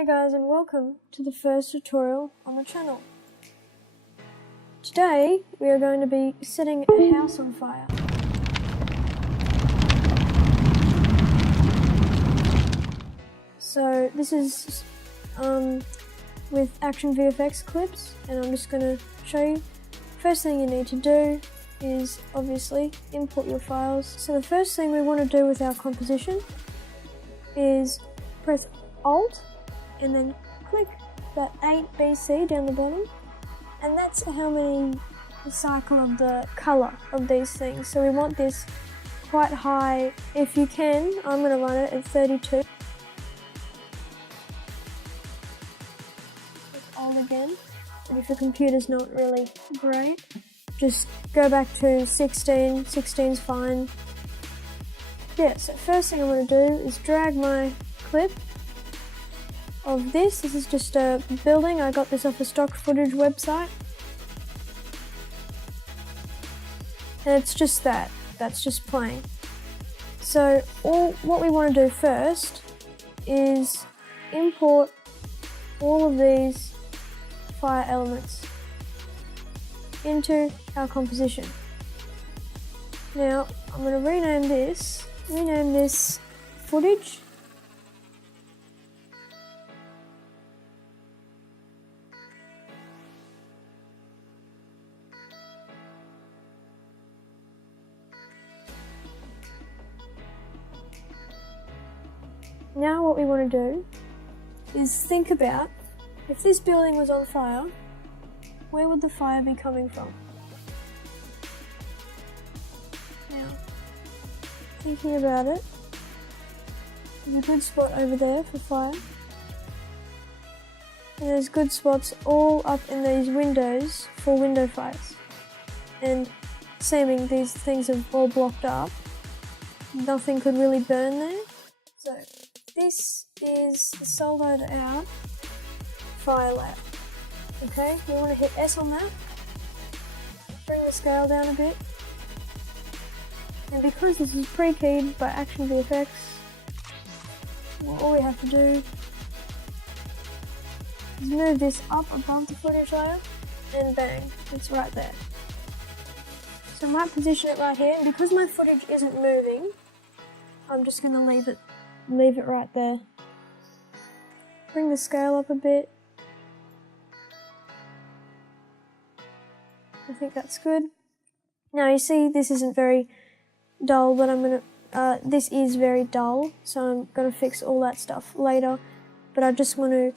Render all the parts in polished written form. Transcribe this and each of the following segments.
Hey guys, and welcome to the first tutorial on the channel. Today we are going to be setting a house on fire. So this is with Action VFX clips, and I'm just going to show you. First thing you need to do is obviously import your files. So the first thing we want to do with our composition is press Alt and then click that 8BC down the bottom, and that's how many the cycle of the color of these things. So we want this quite high. If you can, I'm going to run it at 32. Alt again, and if your computer's not really great, just go back to 16. 16's fine. Yeah, so first thing I'm going to do is drag my clip of this. This is just a building. I got this off a stock footage website. And it's just that. That's just playing. So what we want to do first is import all of these fire elements into our composition. Now I'm going to rename this footage. Now what we want to do is think about, if this building was on fire, where would the fire be coming from? Now, thinking about it, there's a good spot over there for fire. And there's good spots all up in these windows for window fires. And seeming these things have all blocked up, nothing could really burn there. So this is the soloed out fire lab. Okay, you want to hit S on that, bring the scale down a bit, and because this is pre-keyed by Action VFX, all we have to do is move this up above the footage layer, and bang, it's right there. So I might position it right here, and because my footage isn't moving, I'm just going to leave it right there. Bring the scale up a bit. I think that's good. Now you see this isn't very dull, but this is very dull, so I'm going to fix all that stuff later. But I just want to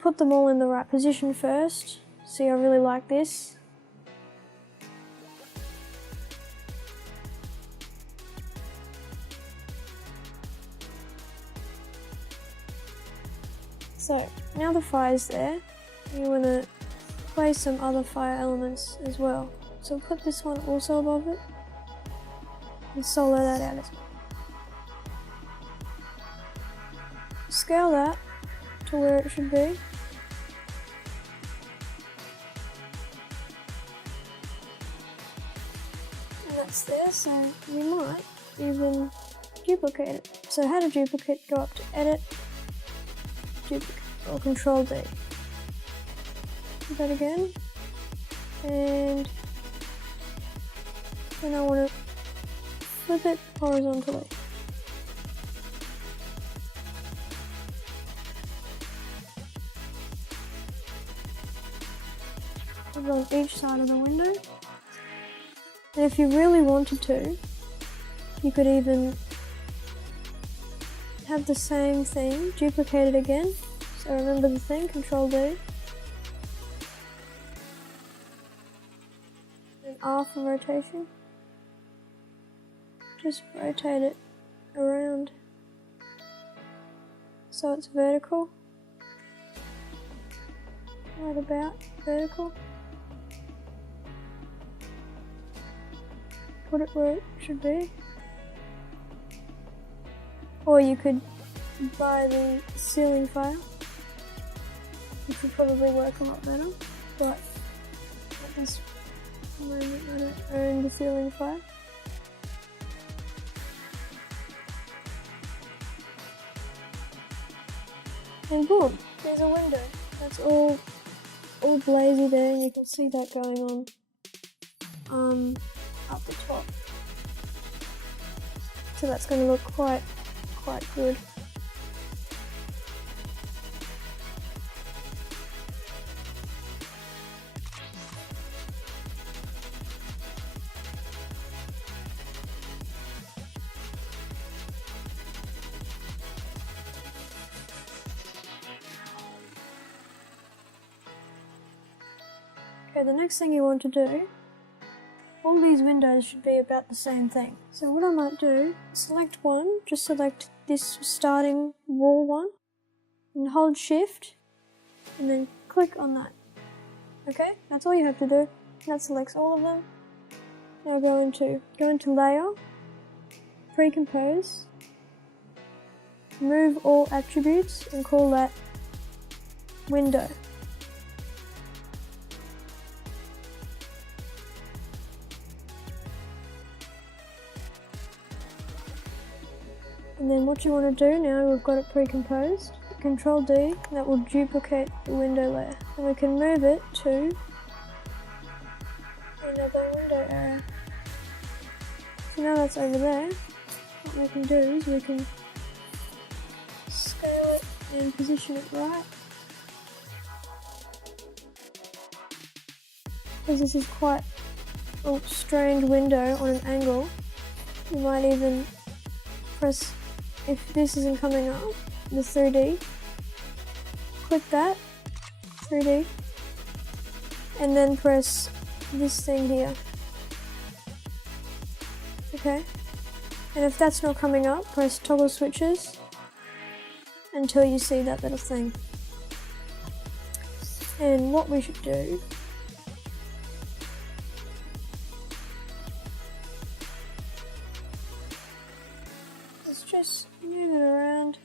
put them all in the right position first. See, I really like this. So now the fire's there, you want to place some other fire elements as well. So put this one also above it and solo that out as well. Scale that to where it should be. And that's there, so we might even duplicate it. So how to duplicate? Go up to Edit, Duplicate, or Control D. Do that again, and then I want to flip it horizontally. Put it on each side of the window, and if you really wanted to, you could even have the same thing, duplicate it again. So remember the thing, Control D. And R for rotation. Just rotate it around so it's vertical. Right about vertical. Put it where it should be. Or you could buy the ceiling file, which would probably work a lot better, but at this moment I don't own the ceiling file. And boom, there's a window. That's all blazy there, and you can see that going on up the top. So that's going to look quite good. Okay, the next thing you want to do, all these windows should be about the same thing. So what I might do, select one, just select this starting wall one, and hold shift, and then click on that. Okay, that's all you have to do. That selects all of them. Now go into layer, pre-compose, remove all attributes, and call that window. And then what you want to do now, we've got it pre-composed, Control D, that will duplicate the window layer. And we can move it to another window area. So now that's over there, what we can do is we can scale it and position it right. Because this is quite a strange window on an angle, you might even press, if this isn't coming up, the 3D, click that, 3D, and then press this thing here. Okay, and if that's not coming up, press toggle switches until you see that little thing. And what we should do is just move it around.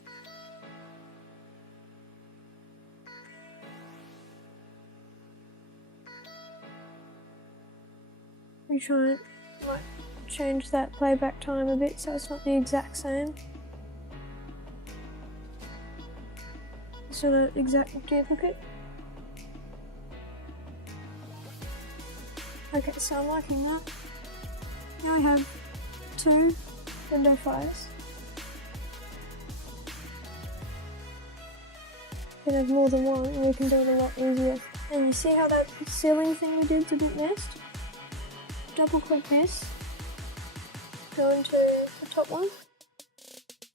We try and change that playback time a bit so it's not the exact same. It's not an exact duplicate. Okay, so I'm liking that. Now I have 2 window fires. You can have more than one, and we can do it a lot easier. And you see how that ceiling thing we did is a bit messed? Double click this, go into the top one,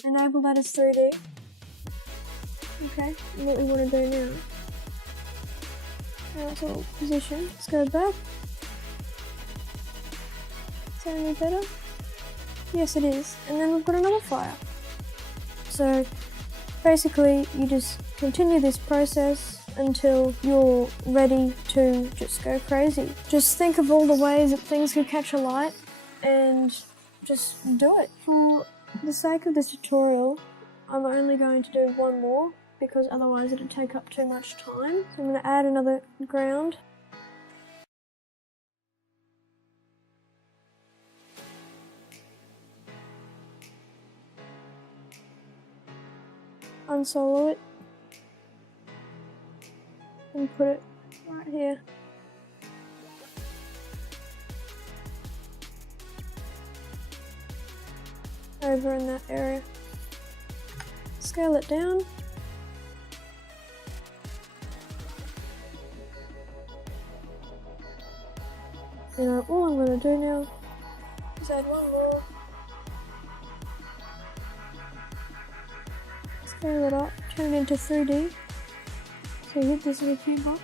enable that as 3D. Okay, and what we want to do now it's all positioned. Let's go back. Is that any better? Yes, it is. And then we've got another fire. So basically, you just continue this process until you're ready to just go crazy. Just think of all the ways that things could catch a light and just do it. For the sake of this tutorial, I'm only going to do one more because otherwise it'd take up too much time. So I'm going to add another ground. Unsolo it and put it right here. Over in that area. Scale it down. And all I'm going to do now is add one more. Scale it up, turn it into 3D. So hit this with a box.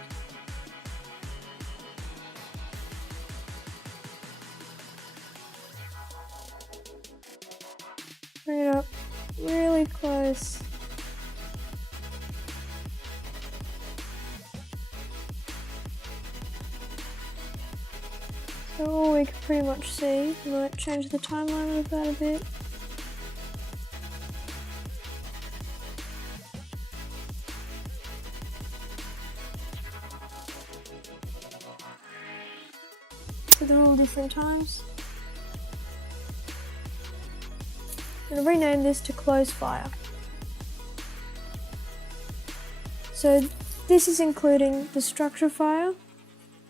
Bring it up really close. So all we can pretty much see, we might change the timeline of that a bit. So they're all different times. I'm going to rename this to Close Fire. So this is including the structure fire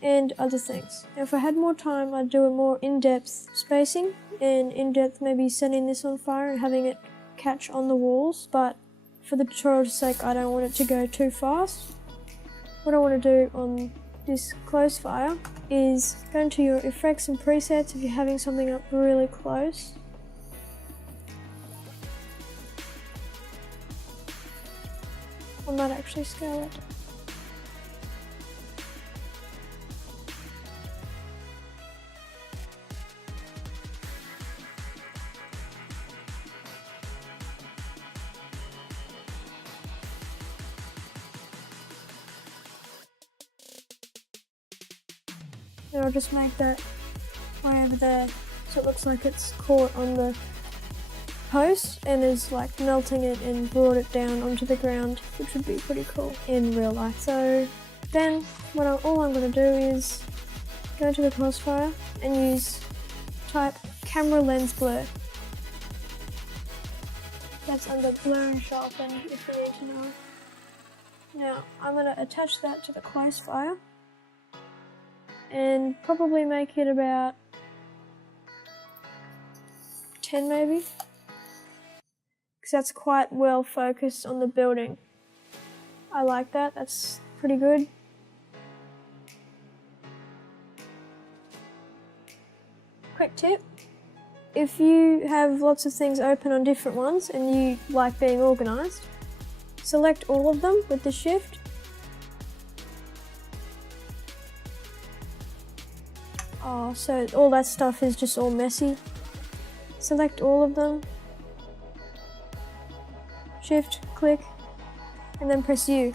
and other things. Now if I had more time, I'd do a more in-depth spacing and in-depth maybe setting this on fire and having it catch on the walls, but for the tutorial's sake I don't want it to go too fast. What I want to do on this close fire is go into your effects and presets if you're having something up really close. I might actually scale it. And I'll just make that way over there so it looks like it's caught on the post and is like melting it and brought it down onto the ground, which would be pretty cool in real life. So then all I'm going to do is go to the Crossfire and type camera lens blur. That's under blur and sharpen if you need to know. Now I'm going to attach that to the close fire and probably make it about 10 maybe, because that's quite well focused on the building. I like that, that's pretty good. Quick tip, if you have lots of things open on different ones and you like being organised, select all of them with the shift. Oh, so all that stuff is just all messy. Select all of them, shift, click, and then press U.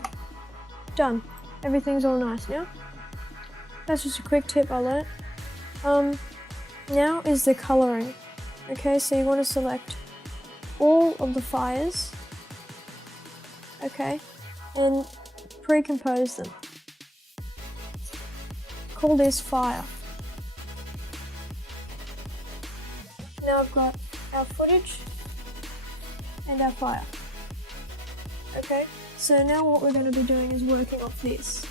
Done. Everything's all nice now. That's just a quick tip I learnt. Now is the colouring. Okay, so you want to select all of the fires, okay, and pre-compose them. Call this fire. Now I've got our footage and our fire. Okay, so now what we're going to be doing is working off this.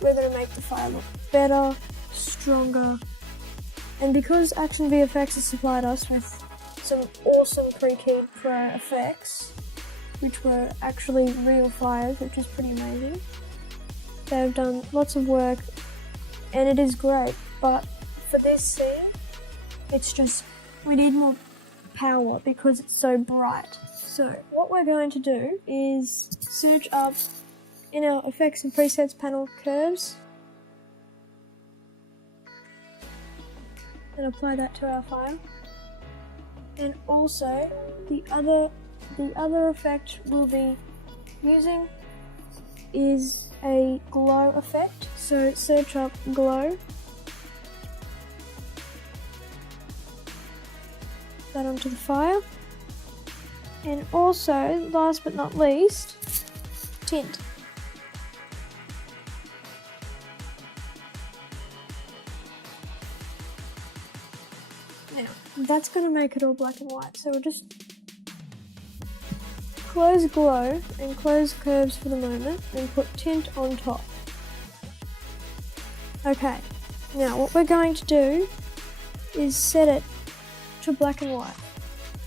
We're going to make the fire look better, stronger, and because Action VFX has supplied us with some awesome pre-keyed pro effects, which were actually real fires, which is pretty amazing. They've done lots of work and it is great, but for this scene, it's just, we need more power because it's so bright. So what we're going to do is search up in our effects and presets panel curves and apply that to our fire. And also the other effect we'll be using is a glow effect. So search up glow, that onto the fire, and also last but not least, tint. Now that's going to make it all black and white, so we'll just close glow and close curves for the moment and put tint on top. Okay, now what we're going to do is set it to black and white.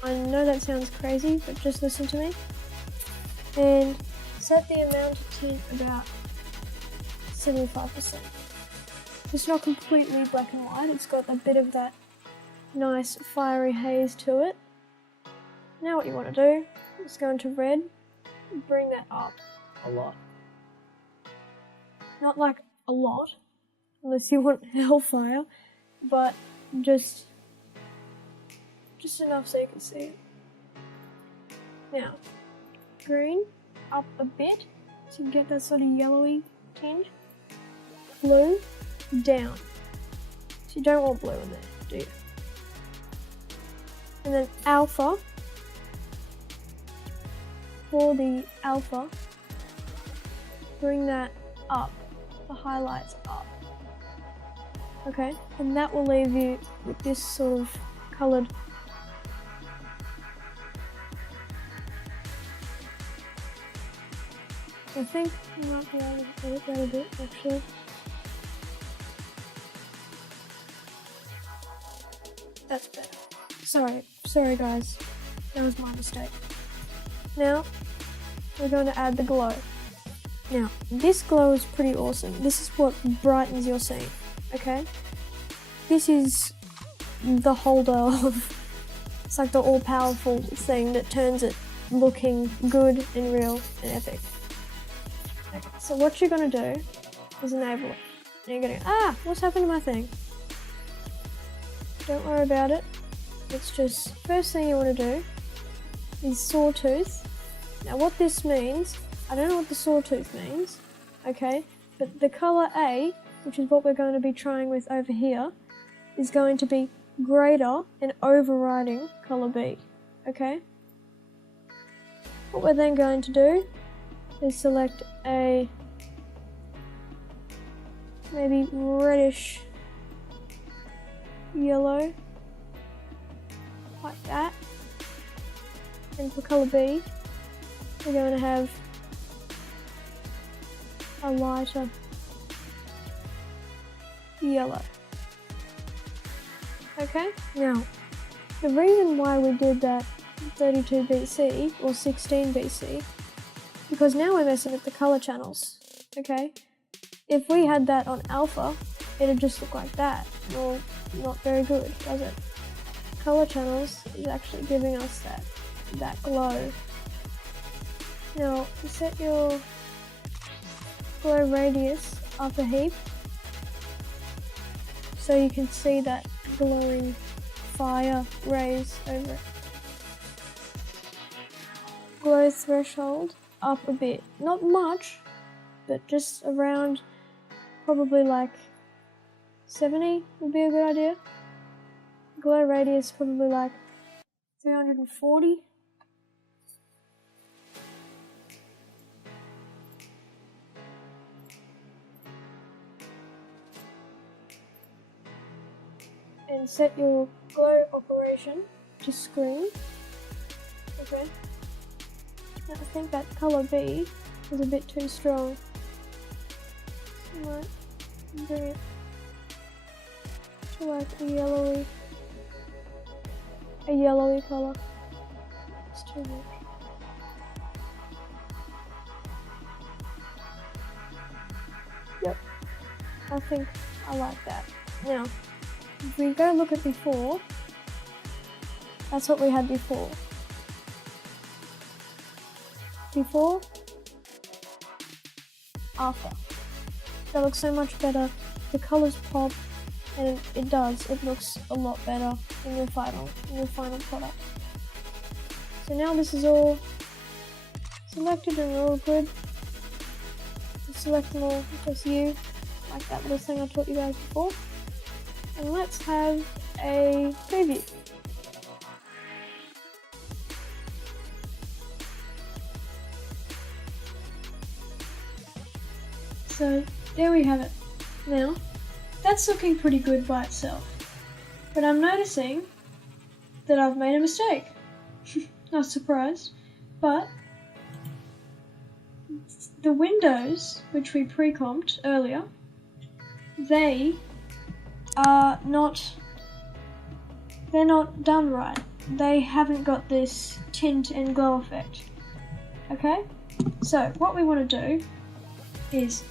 I know that sounds crazy, but just listen to me. And set the amount of tint about 75%. It's not completely black and white, it's got a bit of that nice fiery haze to it. Now what you want to do is go into red, bring that up a lot. Not like a lot, unless you want hellfire, but just enough so you can see it. Now, green up a bit so you get that sort of yellowy tinge. Blue down. So you don't want blue in there, do you? And then alpha. For the alpha, bring that up, the highlights up. Okay, and that will leave you with this sort of coloured I think I might be able to edit that a bit actually. That's better. Sorry guys, that was my mistake. Now, we're going to add the glow. Now, this glow is pretty awesome. This is what brightens your scene, okay? This is the holder of, it's like the all-powerful thing that turns it looking good and real and epic. Okay, so what you're going to do is enable it. And you're going to, what's happened to my thing? Don't worry about it. It's just, first thing you want to do is sawtooth. Now what this means, I don't know what the sawtooth means, okay, but the colour A, which is what we're going to be trying with over here, is going to be greater and overriding colour B, okay? What we're then going to do is select a maybe reddish yellow, like that, and for colour B, we're going to have a lighter yellow. Okay, now the reason why we did that 32 BC or 16 BC, because now we're messing with the color channels. Okay, if we had that on alpha, it'd just look like that. Well, not very good, does it? Color channels is actually giving us that glow. Now, set your glow radius up a heap so you can see that glowing fire rays over it. Glow threshold up a bit. Not much, but just around probably like 70 would be a good idea. Glow radius probably like 340. And set your glow operation to screen. Okay. I think that colour B is a bit too strong. I might bring it to like a yellowy colour. It's too much. Yep. I think I like that. Now, if we go look at before, that's what we had before. Before, after. That looks so much better. The colours pop, and it does. It looks a lot better in your final product. So now this is all selected and we're all good. Select them all, just you, like that little thing I taught you guys before. And let's have a preview. So there we have it. Now, that's looking pretty good by itself. But I'm noticing that I've made a mistake. Not surprised, but the windows, which we pre-comped earlier, they're not done right. They haven't got this tint and glow effect. Okay? So what we want to do is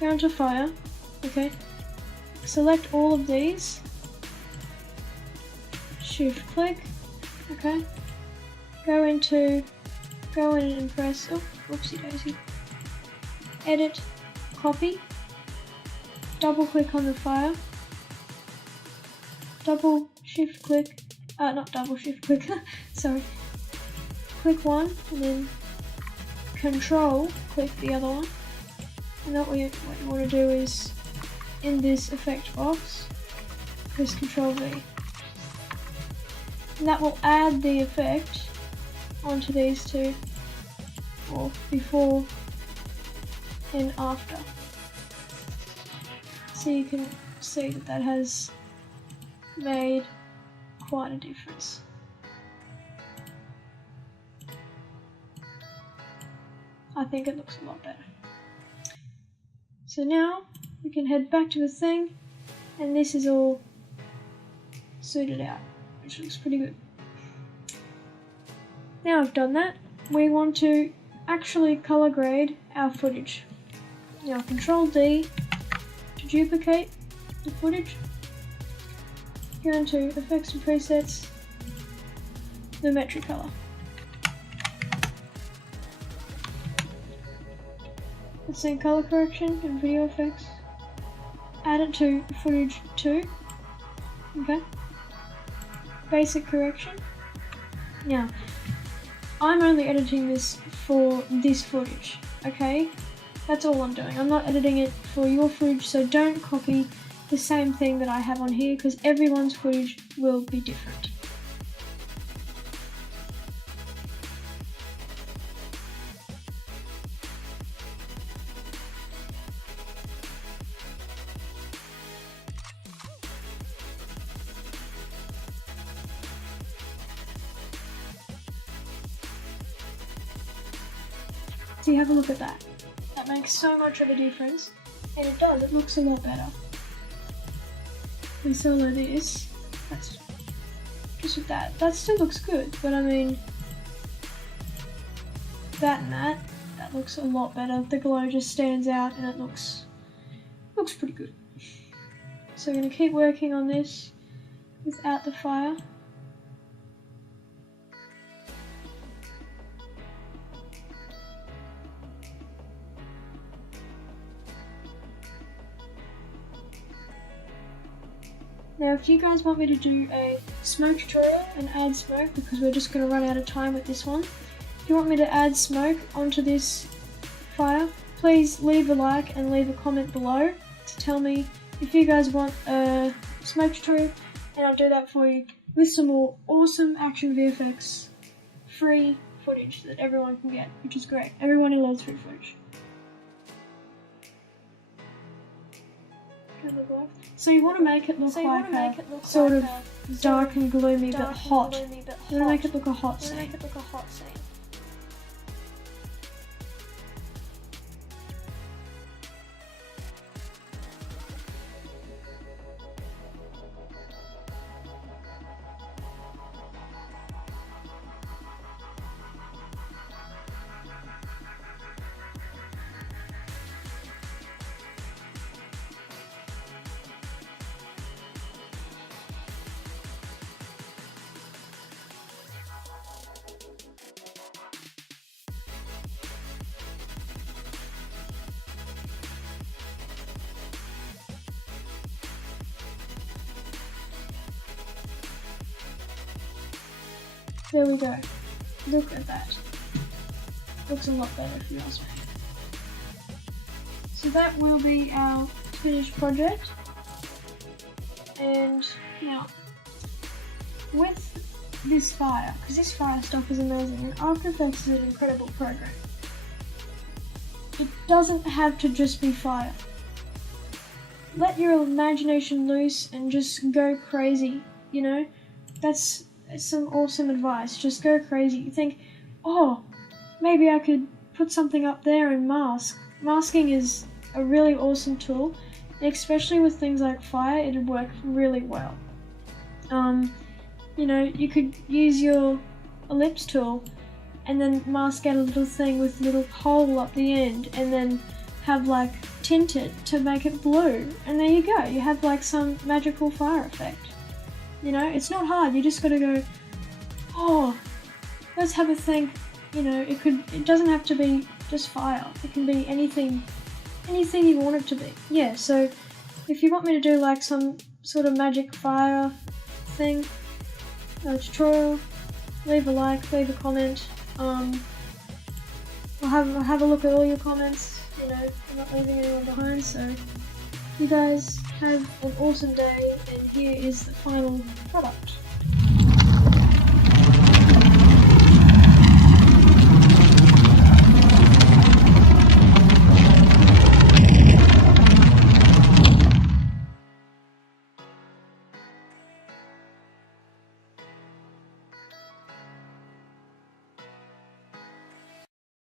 go into Fire, okay? Select all of these, shift click, okay? Go in and press, oh, whoopsie daisy. Edit, copy, double click on the fire, double shift click, not double shift click, sorry. Click one and then control click the other one. And what you want to do is, in this effect box, press Control V. And that will add the effect onto these two, or before and after. So you can see that has made quite a difference. I think it looks a lot better. So now we can head back to the thing, and this is all suited out, which looks pretty good. Now I've done that, we want to actually color grade our footage. Now Control D to duplicate the footage. Go into Effects and Presets, Lumetri Color. Let's see color correction and video effects. Add it to footage 2. Okay. Basic correction. Now, I'm only editing this for this footage, okay? That's all I'm doing. I'm not editing it for your footage, so don't copy the same thing that I have on here because everyone's footage will be different. So you have a look at that. That makes so much of a difference, and it does, it looks a lot better. We solo this, that's just with that. That still looks good, but I mean, that and that looks a lot better. The glow just stands out and it looks pretty good. So we're gonna keep working on this without the fire. Now if you guys want me to do a smoke tutorial and add smoke, because we're just going to run out of time with this one, if you want me to add smoke onto this fire, please leave a like and leave a comment below to tell me if you guys want a smoke tutorial, and I'll do that for you with some more awesome Action VFX free footage that everyone can get, which is great. Everyone who loves free footage. So you want to make it look sort of dark and gloomy but hot. You want to make it look a hot scene. There we go. Look at that. Looks a lot better if you ask me. So that will be our finished project. And now, with this fire, because this fire stuff is amazing, and After Effects is an incredible program. It doesn't have to just be fire. Let your imagination loose and just go crazy, you know? That's some awesome advice. Just go crazy. You think, oh, maybe I could put something up there and mask. Masking is a really awesome tool, and especially with things like fire, it'd work really well. You know, you could use your ellipse tool and then mask out a little thing with a little hole up the end, and then have like tint it to make it blue, and there you go. You have like some magical fire effect. You know, it's not hard. You just gotta go, oh, let's have a think. You know, it doesn't have to be just fire. It can be anything you want it to be. Yeah, so if you want me to do like some sort of magic fire thing, tutorial, leave a like, leave a comment. I'll have a look at all your comments. You know, I'm not leaving anyone behind, so you guys have an awesome day, and here is the final product.